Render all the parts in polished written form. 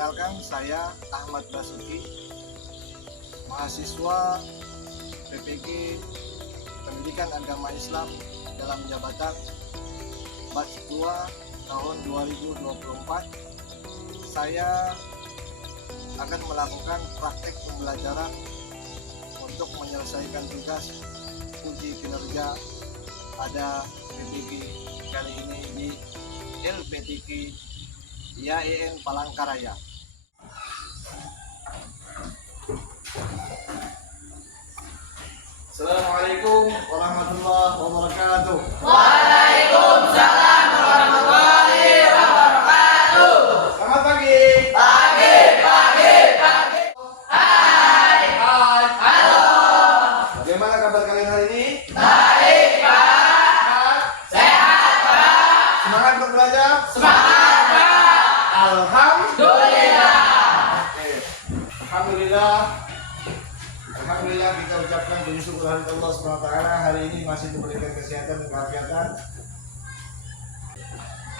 Perkenalkan, saya Ahmad Basuki, mahasiswa PPG Pendidikan Agama Islam dalam jabatan batch 2 tahun 2024. Saya akan melakukan praktek pembelajaran untuk menyelesaikan tugas uji kinerja pada PPG kali ini di LPTQ IAIN Palangkaraya. Assalamualaikum warahmatullahi wabarakatuh. Waalaikumsalam warahmatullahi wabarakatuh. Selamat pagi. Pagi. Hai. Halo. Bagaimana kabar kalian hari ini? Baik, Pak. Sehat, Pak. Semangat untuk belajar? Semangat, Pak. Alhamdulillah. Oke. Alhamdulillah kita ucapkan puji syukur hari Allah SWT hari ini masih diberikan kesehatan dan kehafiatan.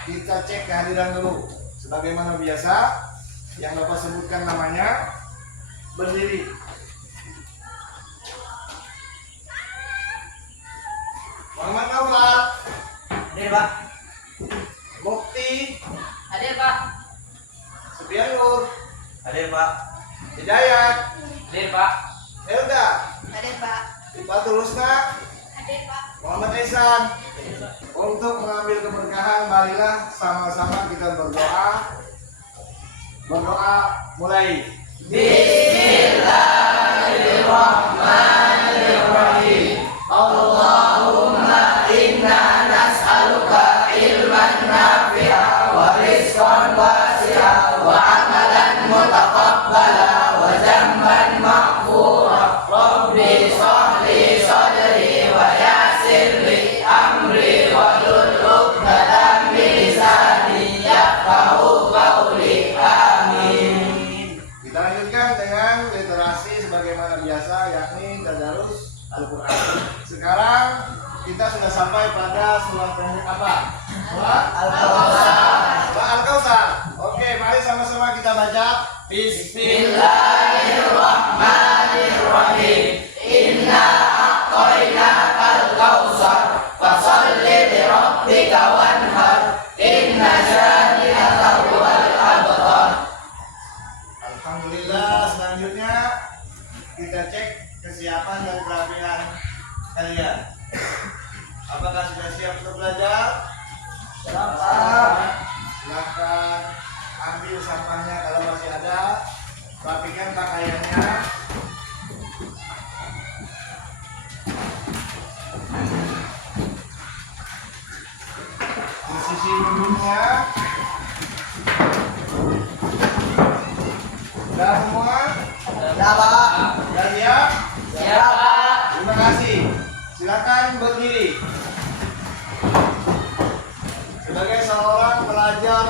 Kita cek kehadiran dulu. Sebagaimana biasa yang Bapak sebutkan namanya, berdiri. Muhammad Naufal. Hadir, Pak. Mukti. Hadir, Pak. Supian Nur. Hadir, Pak. Hidayat. Hadir, Pak. Helda. Hadir, Pak. Ifatul Husna. Hadir, Pak. Muhammad Ihsan. Untuk mengambil keberkahan, marilah sama-sama kita berdoa. Berdoa mulai. Bismillahirrahmanirrahim. Allahumma inna nas'aluka ilman nafi'a wa rizqan wasi'a wa amalan mutaqabbala wa zamban maghfura. Rabbi shrahli sadri wa yassir li amri wa hlul 'uqdatam min lisani yafqahu qawli. Amin. Kita lanjutkan dengan literasi sebagaimana biasa, yakni tadarus Al-Quran. Sekarang kita sudah sampai pada surah pendek apa? Surah Al-Kautsar. Surah Al-Kautsar. Oke, mari sama-sama kita baca. Bismillahirrahmanirrahim. Inna a'tainakal kautsar fasholli li rabbika wanhar. Inna syani'aka huwal abtar. Alhamdulillah. Selanjutnya kita cek kesiapan dan kerapian kalian. Apakah sudah siap untuk belajar? Silakan ambil sampahnya kalau masih ada. Rapikan pakaiannya. Sisi punggungnya. Sudah semua? Sudah, Pak. Sudah siap? Siap, Pak. Terima kasih. Silakan berdiri. Sebagai seorang pelajar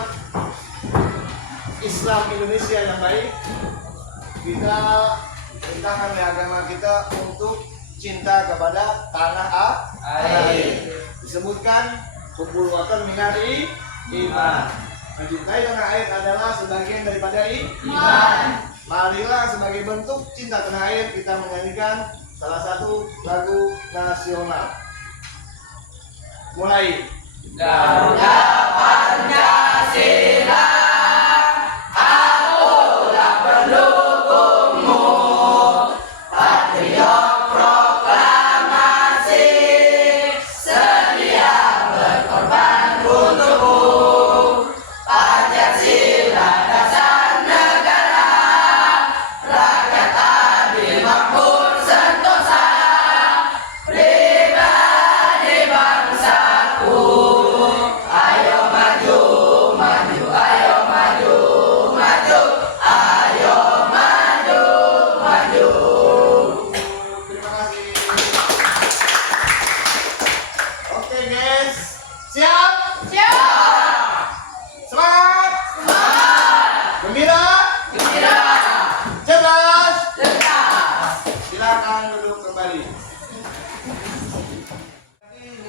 Islam Indonesia yang baik, kita perintahkan oleh agama kita untuk cinta kepada tanah air. Disebutkan kumpul watan minari iman. Mencintai tanah air adalah sebagian daripada iman. Marilah sebagai bentuk cinta tanah air kita menyanyikan salah satu lagu nasional. Mulai. Garuda Pancasila, akulah pendukungmu. Patriot proklamasi, sedia berkorban untukmu. Pancasila dasar negara, rakyat adil makmur sentosa, pribadi bangsaku. Ayo maju, maju, ayo maju, maju, ayo maju, maju. Terima kasih. Oke guys, siap? Siap. Semangat? Gembira? Gembira. Cerdas? Cerdas. Silakan duduk kembali.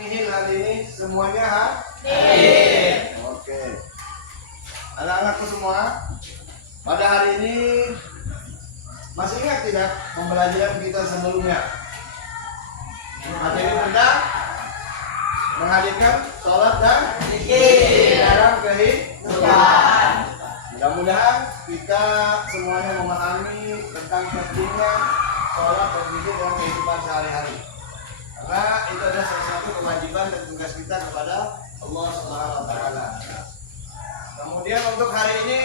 Nihil hari ini semuanya Nih. Oke. Anak-anakku semua, pada hari ini masih ingat tidak pembelajaran kita sebelumnya? Materi tentang menghadirkan sholat dan zikir dalam kehidupan. Mudah-mudahan kita semuanya memahami tentang pentingnya sholat dan zikir dalam kehidupan sehari-hari. Karena itu adalah salah satu kewajiban dan tugas kita kepada Allah Subhanahu wa taala. Kemudian untuk hari ini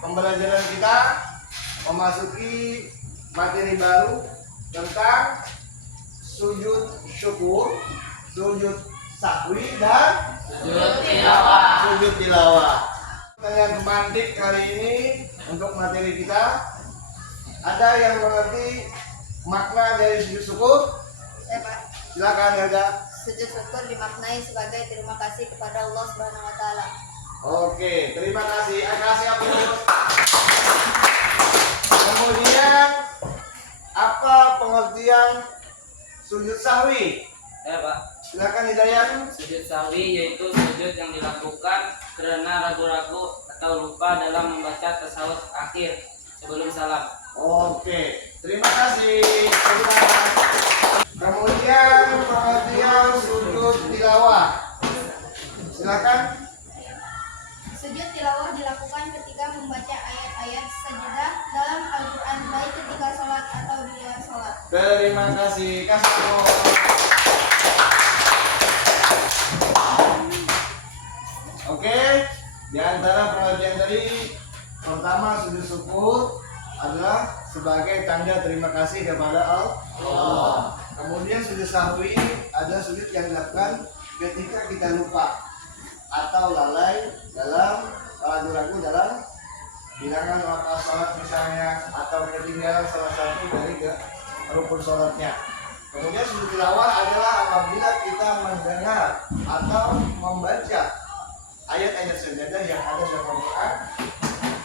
pembelajaran kita memasuki materi baru tentang sujud syukur, sujud sahwi dan sujud tilawah. Pertanyaan pemantik hari ini untuk materi kita, ada yang mengerti makna dari sujud syukur? Saya Pak. Silakan Helga. Sujud syukur dimaknai sebagai terima kasih kepada Allah Subhanahu wa taala. Oke, terima kasih. Kasih aplaus. Kemudian apa pengertian sujud sahwi? Ya Pak, Silakan Hidayat. sujud sahwi yaitu sujud yang dilakukan karena ragu-ragu atau lupa dalam membaca tasawuf akhir sebelum salam. Oke, terima kasih. Kemudian pengertian sujud tilawah. Silakan. Sujud tilawah dilakukan ketika membaca ayat-ayat sajadah dalam Al-Qur'an baik ketika sholat atau di luar sholat. Terima kasih. Kasih aplaus. Oke, di antara pengertian tadi, pertama sujud syukur adalah sebagai tanda terima kasih kepada Allah. Kemudian sujud sahwi adalah sujud yang dilakukan ketika kita lupa atau lalai dalam ragu-ragu dalam bilangan waktu sholat misalnya, atau ketinggalan salah satu dari rukun sholatnya. Kemudian sujud tilawah adalah apabila kita mendengar atau membaca ayat-ayat sajadah yang ada dalam Al-Quran,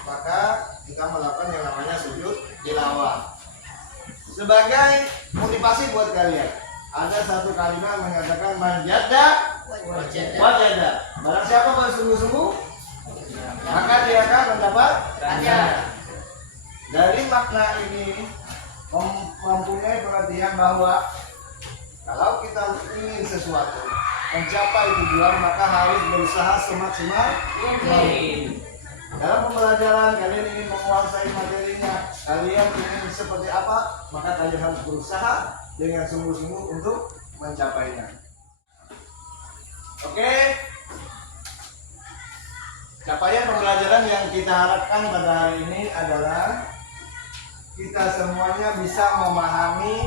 maka kita melakukan yang namanya sujud tilawah. Sebagai motivasi buat kalian, ada satu kalimat mengatakan manjada wajada. Barang siapa bersungguh-sungguh, maka dia akan mendapat ganjaran. Dari makna ini mempunyai pengertian bahwa kalau kita ingin sesuatu mencapai tujuan, maka harus berusaha semaksimal mungkin. Dalam pembelajaran kalian ingin menguasai materinya, kalian ingin seperti apa, maka kalian harus berusaha dengan sungguh-sungguh untuk mencapainya. Oke, capaian pembelajaran yang kita harapkan pada hari ini adalah kita semuanya bisa memahami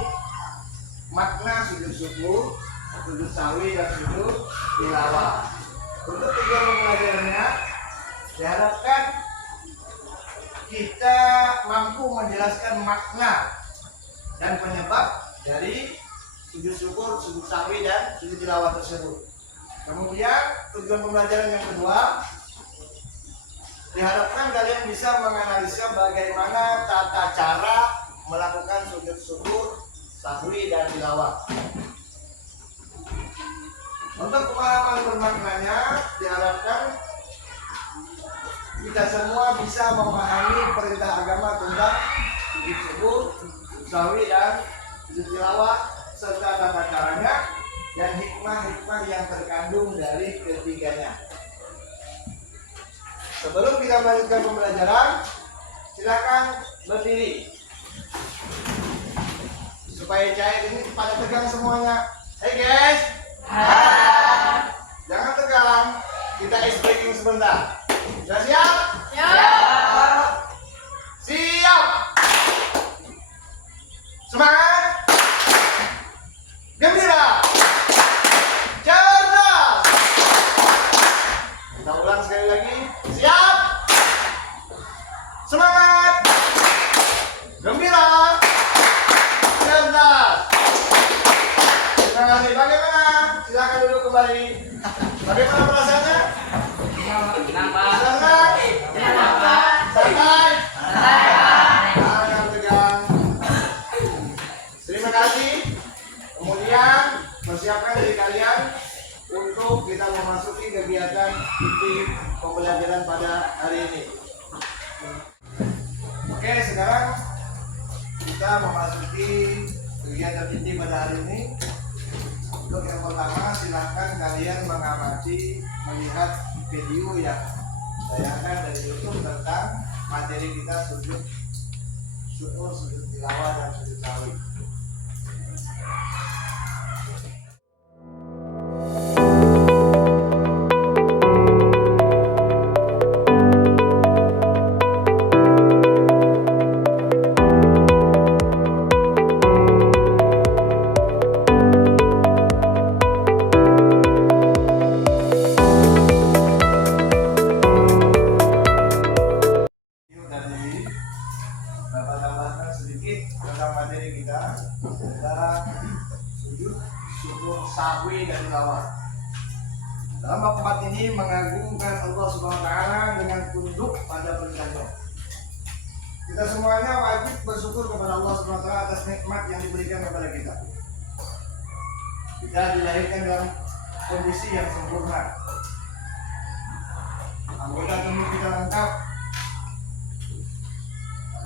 makna sujud syukur, sujud sahwi dan sujud tilawah. Untuk tujuan pembelajarannya, diharapkan kita mampu menjelaskan makna dan penyebab dari sujud syukur, sujud sahwi dan sujud tilawah tersebut. Kemudian tujuan pembelajaran yang kedua, diharapkan kalian bisa menganalisa bagaimana tata cara melakukan sujud syukur, sahwi dan tilawah. Untuk pemahaman bermaknanya, diharapkan kita semua bisa memahami perintah agama tentang sujud syukur, sujud sahwi dan sujud tilawah, serta tata caranya dan hikmah-hikmah yang terkandung dari ketiganya. Sebelum kita melanjutkan pembelajaran, silakan berdiri supaya cair ini pada tegang semuanya. Hey guys, jangan tegang, kita ice breaking sebentar. Sudah siap? Siap. Semangat. Gembira. Cerdas. Kita ulang sekali lagi. Siap. Semangat. Gembira. Cerdas. Terima kasih. Bagaimana? Silakan duduk kembali. Bagaimana perasaannya? Tenang Pak. Santai. Jangan tegang. Terima kasih. Kemudian persiapkan diri kalian untuk kita memasuki kegiatan inti pembelajaran pada hari ini. memasuki kegiatan inti pada hari ini. Untuk yang pertama, silahkan kalian mengamati, melihat video yang tayangan dari YouTube tentang materi kita sujud syukur, sujud tilawah, dan sujud sahwi. Bapak tambahkan sedikit tentang materi kita tentang sujud syukur sahwi dan tilawah. Dalam bab 4 ini mengagungkan Allah Subhanahu wa taala dengan tunduk pada perintahnya. Kita semuanya wajib bersyukur kepada Allah Subhanahu wa taala atas nikmat yang diberikan kepada kita. Kita dilahirkan dalam kondisi yang sempurna. Anggota tubuh kita lengkap.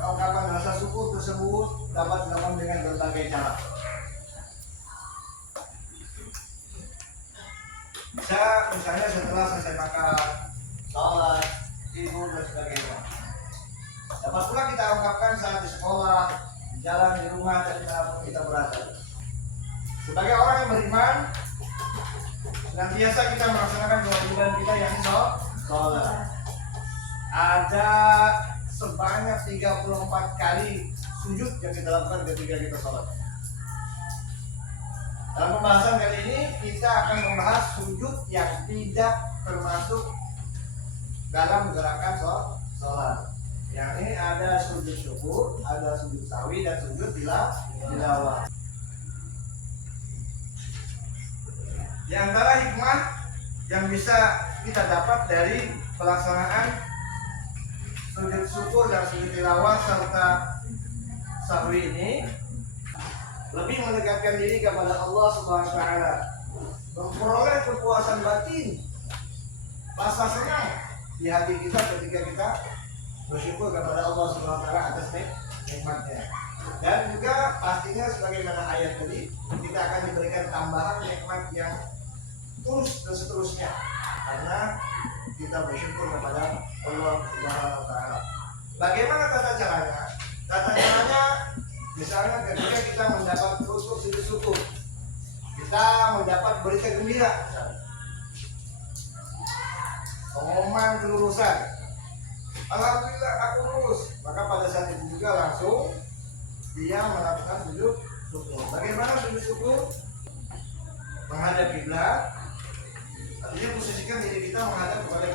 Ungkapan rasa syukur tersebut dapat dilakukan dengan berbagai cara. Bisa misalnya setelah selesai makan, sholat, tidur, dan sebagainya. Dapat pula kita ungkapkan saat di sekolah, di jalan, di rumah, dan dimanapun kita berada. Sebagai orang yang beriman, senantiasa kita melaksanakan kewajiban kita yang sholat. Ada sebanyak 34 kali sujud yang kita lakukan ketika kita sholat. Dalam pembahasan kali ini kita akan membahas sujud yang tidak termasuk dalam gerakan sholat. Yang ini ada sujud syukur, ada sujud sahwi, dan sujud tilawah. Di antara hikmah yang bisa kita dapat dari pelaksanaan sujud syukur dan sujud tilawah serta sahwi ini lebih mendekatkan diri kepada Allah Subhanahu wa taala, memperoleh kepuasan batin, rasa senang di hati kita ketika kita bersyukur kepada Allah Subhanahu wa taala atas nikmatnya. Dan juga pastinya sebagaimana ayat tadi, kita akan diberikan tambahan nikmat yang terus dan seterusnya karena kita bersyukur kepada Allah Subhanahu wa taala. Bagaimana tata caranya? Tata caranya misalnya ketika kita mendapat sujud syukur, kita mendapat berita gembira, pengumuman kelulusan, alhamdulillah aku lulus, maka pada saat itu juga langsung dia melakukan sujud syukur. Bagaimana sujud syukur? Menghadap kiblat. Artinya posisikan diri kita menghadap kepada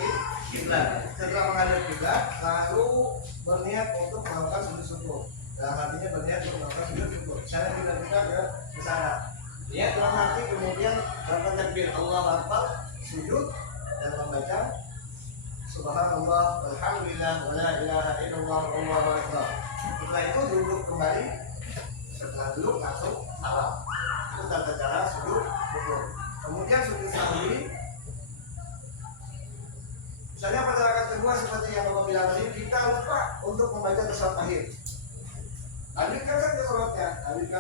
kiblat. Setelah menghadap kiblat, lalu berniat untuk melakukan sujud syukur. Dalam artinya berniat untuk melakukan sujud syukur. Misalnya kita ke sana. Niat dalam arti kemudian melakukan takbir Allahu Akbar, sujud dan membaca Subhanallah, Alhamdulillah, wa la ilaha illallah, Allahu Akbar. Setelah itu duduk kembali. Setelah duduk langsung salam. Itu tata cara sujud syukur. Kemudian sujud sahwi. Misalnya pada rakaat kedua seperti yang Bapak bilang tadi, kita lupa untuk membaca tasawuf akhir. Lanjutkan saja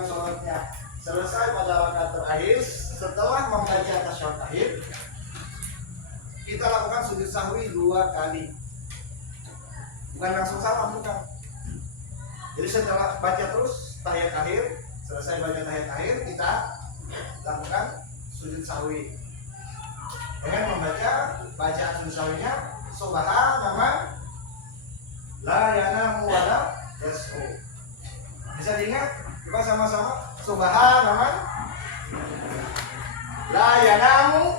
sholatnya. Selesai pada rakaat terakhir, setelah membaca tasawuf akhir, kita lakukan sujud sahwi 2 kali. Bukan langsung salam, bukan. Jadi setelah baca terus tahiyat akhir, selesai baca tahiyat akhir, kita lakukan sujud sahwi dengan membaca bacaan sujud sahwinya Subhanallah la yanamu wa la yas'u. Bisa diingat? Coba sama-sama. Subhanallah la yanamu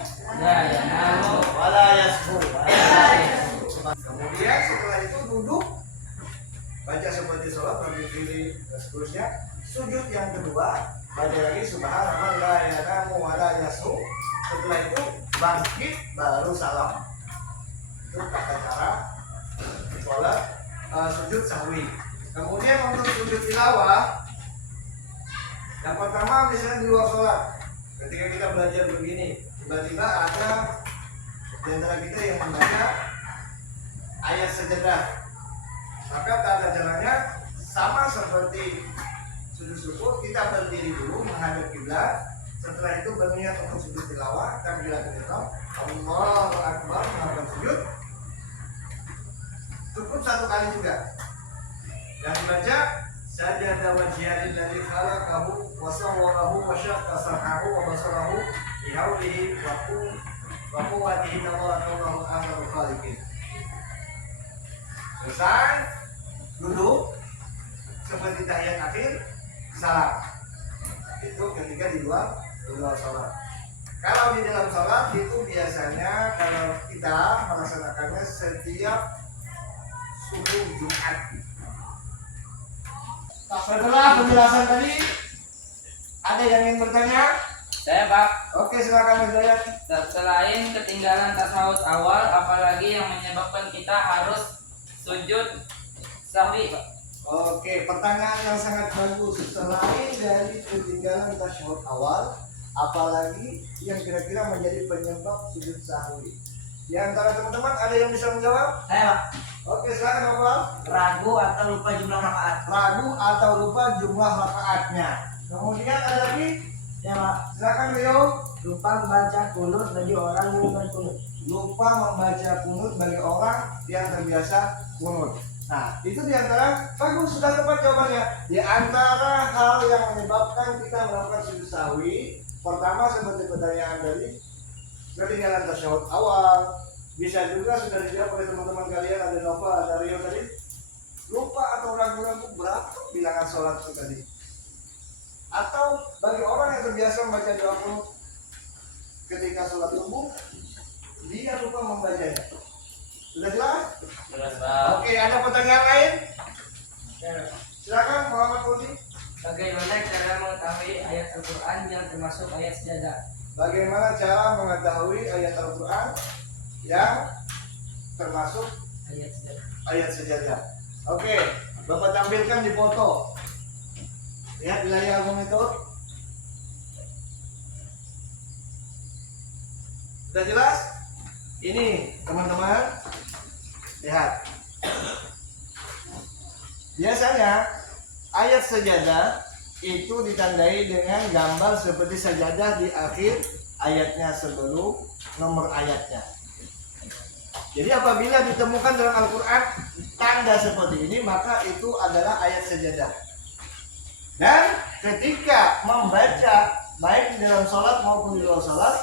wa la yas'u. Kemudian setelah itu duduk, baca seperti sholat, berdiri dan seterusnya. Sujud yang kedua, baca lagi Subhanallah la yanamu wa la yas'u. Setelah itu bangkit baru salam. Itu tata cara sholat sujud sahwi. Kemudian untuk sujud tilawah, yang pertama misalnya di luar sholat, ketika kita belajar begini, tiba-tiba ada di antara kita yang membaca ayat sajadah, maka tata caranya sama seperti sujud syukur, kita berdiri dulu menghadap kiblat. Setelah itu berniat untuk sujud tilawah, takbiratul ihram, Allahu akbar, melakukan sujud. Cukup satu kali juga. Dan dibaca sajada wajhiyal ladzi khalaqahu wa sawwarahu wa syaqqa sam'ahu wa basarahu bi haulihi wa quwwatihi tabarakallahu ahsanul khaliqin. Selesai, duduk seperti tahiyat akhir, salam. Itu ketika di luar sholat. Kalau di dalam sholat itu biasanya kalau kita melaksanakannya setiap subuh Jumat. Setelah penjelasan tadi, ada yang ingin bertanya? Saya Pak, Oke, silakan Mas Dayat. selain ketinggalan tasawuf awal, apalagi yang menyebabkan kita harus sujud sahwi Pak? Oke, pertanyaan yang sangat bagus. Selain dari ketinggalan tasyahud awal, apalagi yang kira-kira menjadi penyebab sujud sahwi? Di antara teman-teman ada yang bisa menjawab? Saya Pak, Oke, silakan Bapak. ragu atau lupa jumlah rakaat. Ragu atau lupa jumlah rakaatnya. Kemudian ada lagi? Ya Pak, Silakan Rio. lupa membaca kunut bagi orang yang berkunut. Lupa membaca kunut bagi orang yang terbiasa kunut. Nah, itu diantara bagus, sudah tepat jawabannya. Di antara hal yang menyebabkan kita melakukan sujud sahwi, pertama seperti pertanyaan dari ketinggalan tasyahud awal. Bisa juga sudah dijawab oleh teman-teman kalian, ada Nova, ada Rio tadi. Lupa atau ragu-ragu berapa bilangan sholat itu tadi. Atau bagi orang yang terbiasa membaca doa kunut ketika sholat subuh, dia lupa membacanya. Sudah jelas? Jelas Pak. Oke, ada pertanyaan lain? Ya, Silakan Muhammad Budi. bagaimana cara mengetahui ayat Al-Quran yang termasuk ayat sejadah? Bagaimana cara mengetahui ayat Al-Quran yang termasuk Ayat sejadah. ayat sejadah? Oke, Bapak tampilkan di foto. Lihat di layar monitor. Sudah jelas? Ini teman-teman, lihat. Biasanya ayat sejadah itu ditandai dengan gambar seperti sajadah di akhir ayatnya sebelum nomor ayatnya. Jadi apabila ditemukan dalam Al-Quran tanda seperti ini, maka itu adalah ayat sejadah. Dan ketika membaca baik di dalam sholat maupun di luar sholat,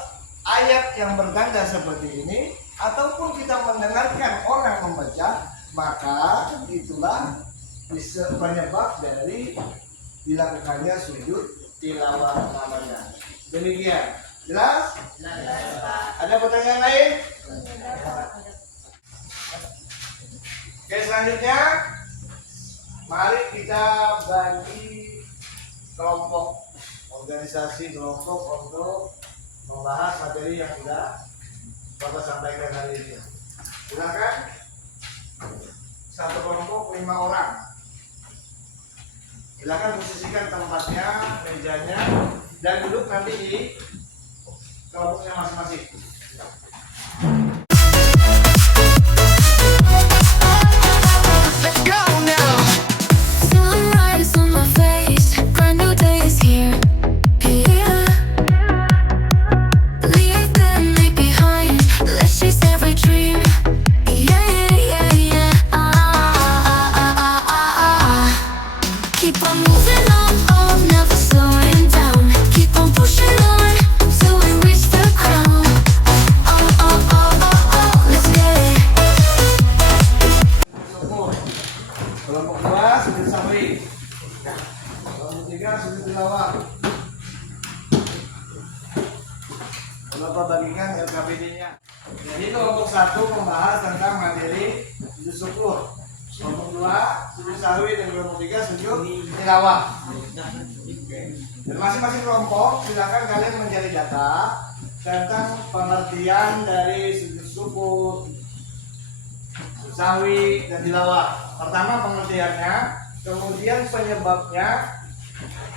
ayat yang bertanda seperti ini, ataupun kita mendengarkan orang membaca, maka itulah bisa penyebab dari dilakukannya sujud tilawah namanya. Demikian. Jelas? Ada pertanyaan lain? Oke, selanjutnya mari kita bagi kelompok, organisasi kelompok untuk membahas materi yang sudah Bapak sampaikan hari ini. Silakan, satu kelompok 5 orang. Silakan posisikan tempatnya, mejanya, dan duduk nanti di kelompoknya masing-masing. Let's go now. Sunrise on my face, brand new day is here. Yeah. Leave the night behind, let's chase every dream. Yeah, yeah, yeah, yeah. Keep on moving on, never slowing down. Keep on pushing on till we reach the crown. Let's get it. Syukur. Kelompok 2 sujud sahwi. Kelompok 3 sujud tilawah. Bapak bagikan LKPD-nya. Jadi kelompok 1 membahas tentang materi sujud syukur. Kelompok 2 sujud sahwi dan kelompok 3 sujud tilawah. Dan masing-masing kelompok silakan kalian mencari data tentang pengertian dari sujud syukur, sujud sahwi dan tilawah. Pertama pengertiannya, kemudian penyebabnya,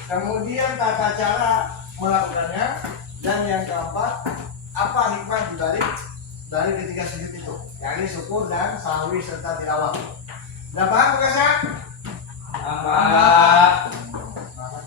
kemudian tata cara melakukannya, dan yang keempat apa hikmah dibalik dari ketiga sujud itu, yakni syukur dan sahwi serta tilawah. Udah paham tugasnya? Pak. Nah,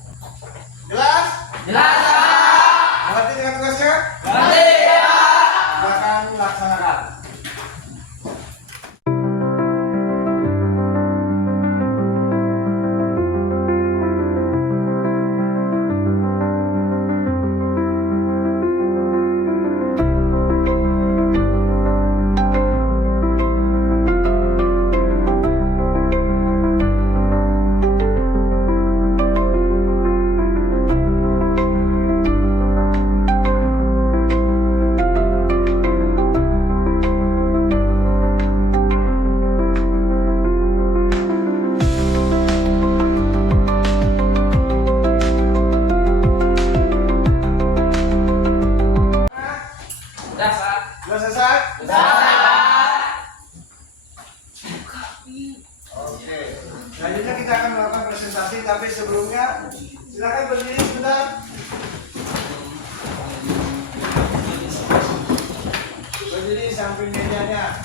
tapi sebelumnya silakan berdiri sebentar. Berdiri samping mejanya.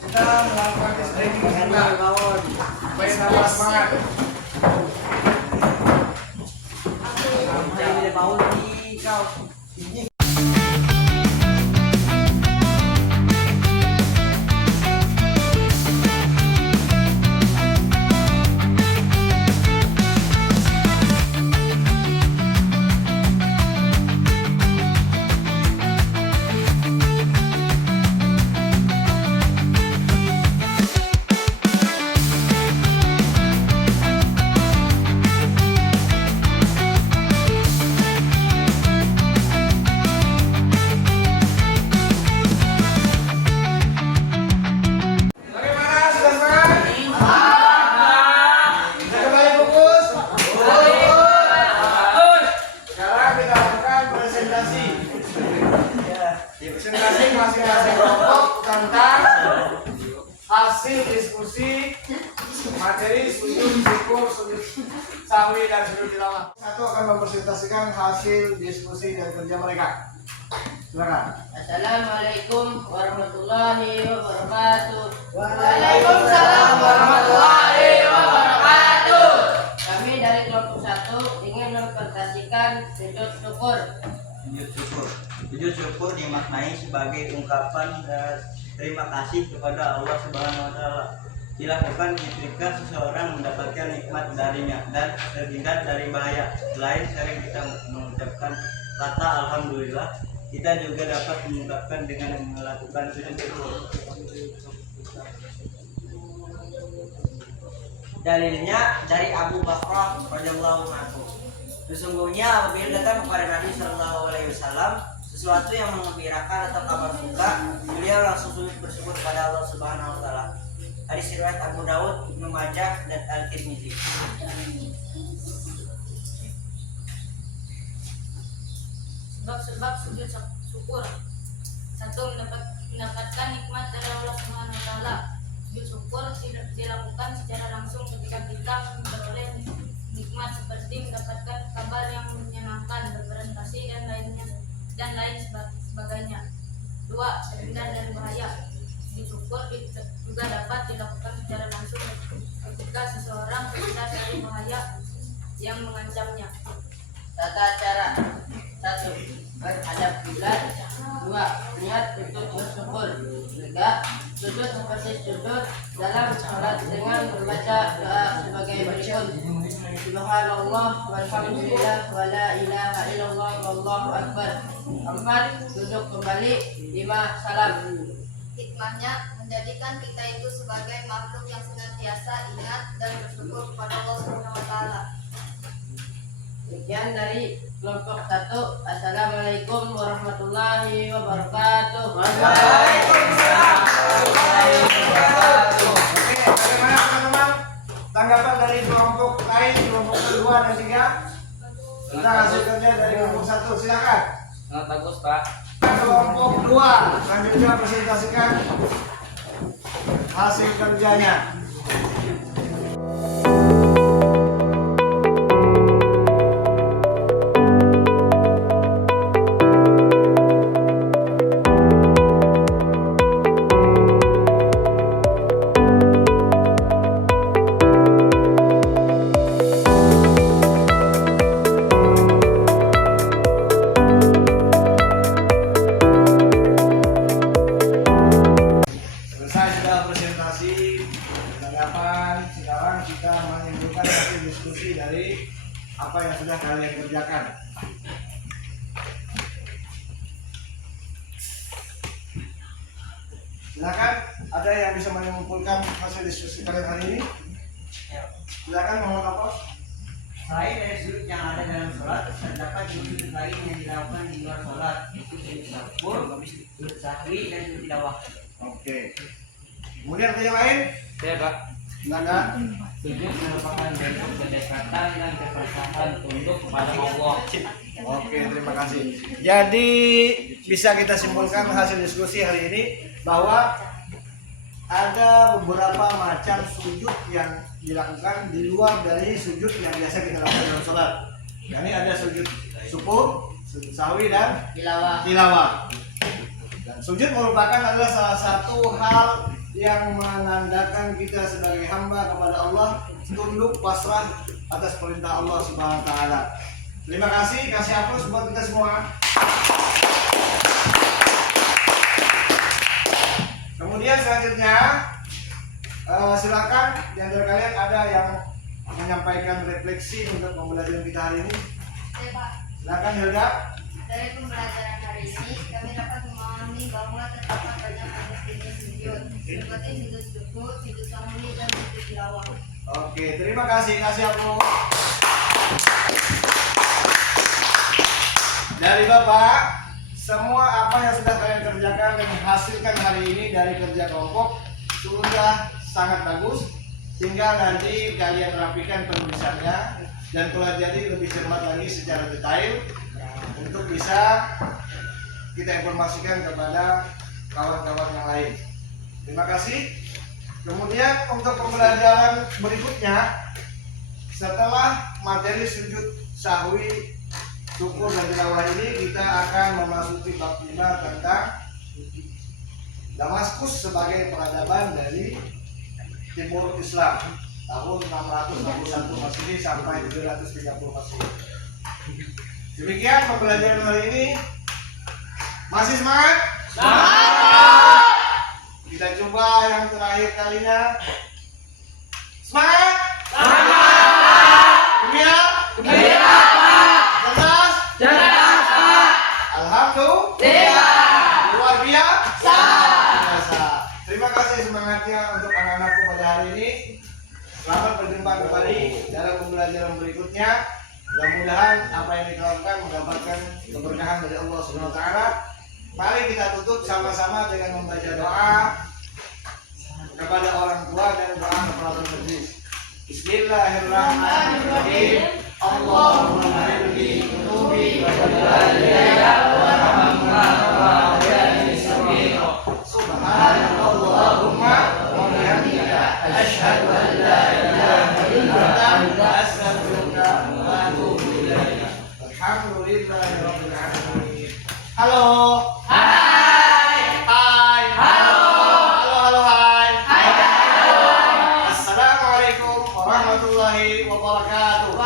Kita melakukan stretching sebentar. Supaya tambah semangat. Sampai bau di kau. Bagaimana? Sudah semangat? Sudah kembali fokus? Sekarang kita lakukan presentasi. Presentasi masing-masing kelompok tentang hasil diskusi materi sujud syukur, sujud sahwi dan sujud tilawah. Satu akan mempresentasikan hasil diskusi dan kerja mereka. Silakan. Assalamualaikum warahmatullahi wabarakatuh. Waalaikumsalam warahmatullahi wabarakatuh. Kami dari kelompok 1 ingin mempresentasikan sujud syukur. Sujud syukur dimaknai sebagai ungkapan terima kasih kepada Allah Subhanahu wa taala. Dilakukan ketika seseorang mendapatkan nikmat darinya dan terhindar dari bahaya. Selain sering kita mengucapkan kata alhamdulillah, kita juga dapat mengungkapkan dengan melakukan sujud syukur. Dalilnya dari Abu Bakrah radhiyallahu anhu. Sesungguhnya apabila datang kepada Nabi Shallallahu Alaihi Wasallam sesuatu yang mengembirakan atau kabar suka, beliau langsung sujud bersyukur kepada Allah Subhanahu Wa Taala. Hadis riwayat Abu Dawud, Ibnu Majah, dan Al-Tirmidzi. Sebab-sebab sujud syukur. 1. Mendapatkan nikmat dari Allah Subhanahu wa taala. Sujud syukur dilakukan secara langsung ketika kita memperoleh nikmat seperti mendapatkan kabar yang menyenangkan, berprestasi dan lain sebagainya. 2. Terhindar dari bahaya. Sujud syukur juga dapat dilakukan secara langsung ketika seseorang terhindar dari bahaya yang mengancamnya. Tata cara: 1. Menghadap kiblat. 2. Niat untuk bersyukur. 3. Sujud seperti sujud dalam salat dengan membaca doa sebagai berikut: Subhanallah walhamdulillah wa la ilaha illallah wallahu akbar. 4. Duduk kembali. 5. Salam. Hikmahnya menjadikan kita itu sebagai makhluk yang senantiasa ingat dan bersyukur kepada Allah Subhanahu wa taala. Sekian dari kelompok 1. Assalamualaikum warahmatullahi wabarakatuh. Oke, bagaimana teman-teman? Tanggapan dari kelompok lain, kelompok kedua dan 3? Kita hasil kerja dari kelompok 1, silakan. Sangat bagus, Pak. Kelompok 2 selanjutnya presentasikan hasil kerjanya. Selesai sudah presentasi tanggapan. Sekarang kita menyimpulkan hasil diskusi dari apa yang sudah kalian kerjakan. Silakan, ada yang bisa menyimpulkan hasil diskusi kalian hari ini? Silakan, mohon apa? Selain dari sujud yang ada dalam sholat, terdapat sujud lain yang dilakukan di luar sholat, yaitu sujud syukur, sujud sahwi, dan sujud tilawah. Oke. Kemudian ada yang lain? Ya, Pak. Silakan. Sujud merupakan bentuk kedekatan dan kebersamaan untuk kepada Allah. Oke, terima kasih. Jadi bisa kita simpulkan hasil diskusi hari ini bahwa ada beberapa macam sujud yang dilakukan di luar dari sujud yang biasa kita lakukan dalam sholat. Yani ada sujud syukur, sujud sahwi dan tilawah. Dan sujud merupakan adalah salah satu hal yang menandakan kita sebagai hamba kepada Allah tunduk pasrah atas perintah Allah Subhanahu wa taala. Terima kasih, kasih aplaus buat kita semua. Kemudian selanjutnya silakan di antara kalian ada yang menyampaikan refleksi untuk pembelajaran kita hari ini. Ya, Pak. Silakan Hilda. Dari pembelajaran hari ini, kami dapat memahami bahwa terdapat banyak jenis sujud, seperti sujud syukur, sujud sahwi, dan sujud tilawah. Oke, terima kasih, kasih aplaus. Dari Bapak, semua apa yang sudah kalian kerjakan dan hasilkan hari ini dari kerja kelompok sudah sangat bagus. Tinggal nanti kalian rapikan penulisannya dan pelajari lebih cermat lagi secara detail untuk bisa kita informasikan kepada kawan-kawan yang lain. Terima kasih. Kemudian untuk pembelajaran berikutnya, setelah materi sujud sahwi, syukur dan tilawah ini, kita akan memasuki bab 5 tentang Damaskus sebagai peradaban dari Timur Islam tahun 661 Masehi sampai 730 Masehi. Demikian pembelajaran hari ini. Masih semangat? Semangat! Kita coba yang terakhir kalinya. Semangat! Semangat! Gembira? Gembira! Cerdas? Cerdas! Alhamdulillah! Luar biasa! Terima kasih semangatnya untuk anak-anakku pada hari ini. Selamat berjumpa kembali dalam pembelajaran berikutnya. Mudah-mudahan apa yang kita lakukan mendapatkan keberkahan dari Allah Subhanahu wa taala. Mari kita tutup sama-sama dengan membaca doa kepada orang tua dan doa kepada majelis. Bismillahirrahmanirrahim. Allahumma ighfir li wa walidayya warhamhuma wa ja'alni sabira. Subhanallahumma wa bihamdika asyhadu an la ilaha illa anta astaghfiruka wa atubu ilaik. Alhamdulillahirabbil alamin. Halo. Hai. Hai. Halo. Halo, hai. Hai. Assalamualaikum warahmatullahi wabarakatuh.